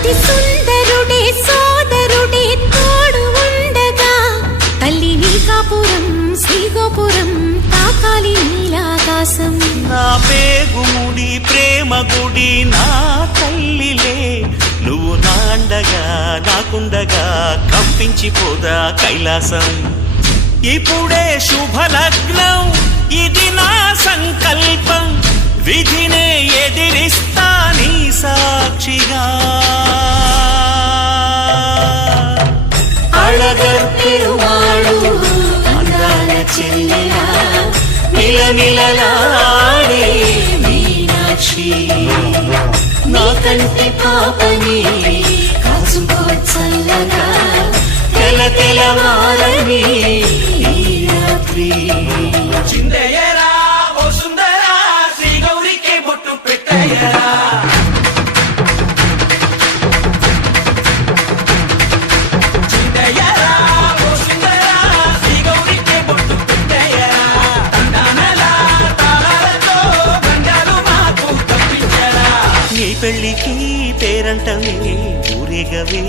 అతి సుందరుడే సోదరుడే తోడు ఉండగా తల్లి నీ కాపురం శ్రీగోపురం తాకాలి నీలాకాశం. నా పేగుముడి ప్రేమ గుడి నా తల్లిలే, నువ్వు నాండగా నాకుండగా కంపించిపోదా కైలాసం. ఇప్పుడే శుభలగ్నం ఇది నా సంకల్పం, విధినే ఎదిరిస్తా నీ సాక్షిగా. అళగర్ పెరుమాళు అందాల చెల్లెలా నిలనిలలాడే మీనాక్షి, నా కంటి పాపని కాచుకో చల్లగా తెలవారని ఈ రాత్రి. చిందయ్యరా ఓ సుందరా శ్రీ గౌరికి బొట్టు పెట్టయ్యరా. చిందయ్యరా ఓ సుందరా శ్రీ గౌరికి బొట్టు పెట్టయ్యరా. తండానలా తాళాలతో గండాలు మాకు తప్పించరా. నీ పెళ్ళికి పేరంటమే ఊరేగవే.